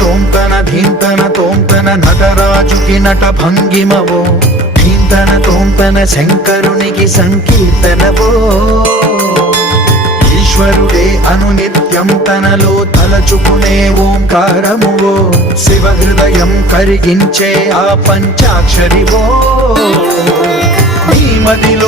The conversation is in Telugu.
తోంతన ధీంతన తోంతన నటరాజుకి నట భంగిమవో ధీంతన తోంతన శంకరునికి సంకీర్తనవో ఈశ్వరుడే అనునిత్యం తనలో తలచుకునే ఓంకారమువో శివ హృదయం కరిగించే ఆ పంచాక్షరివో నీ మదిలో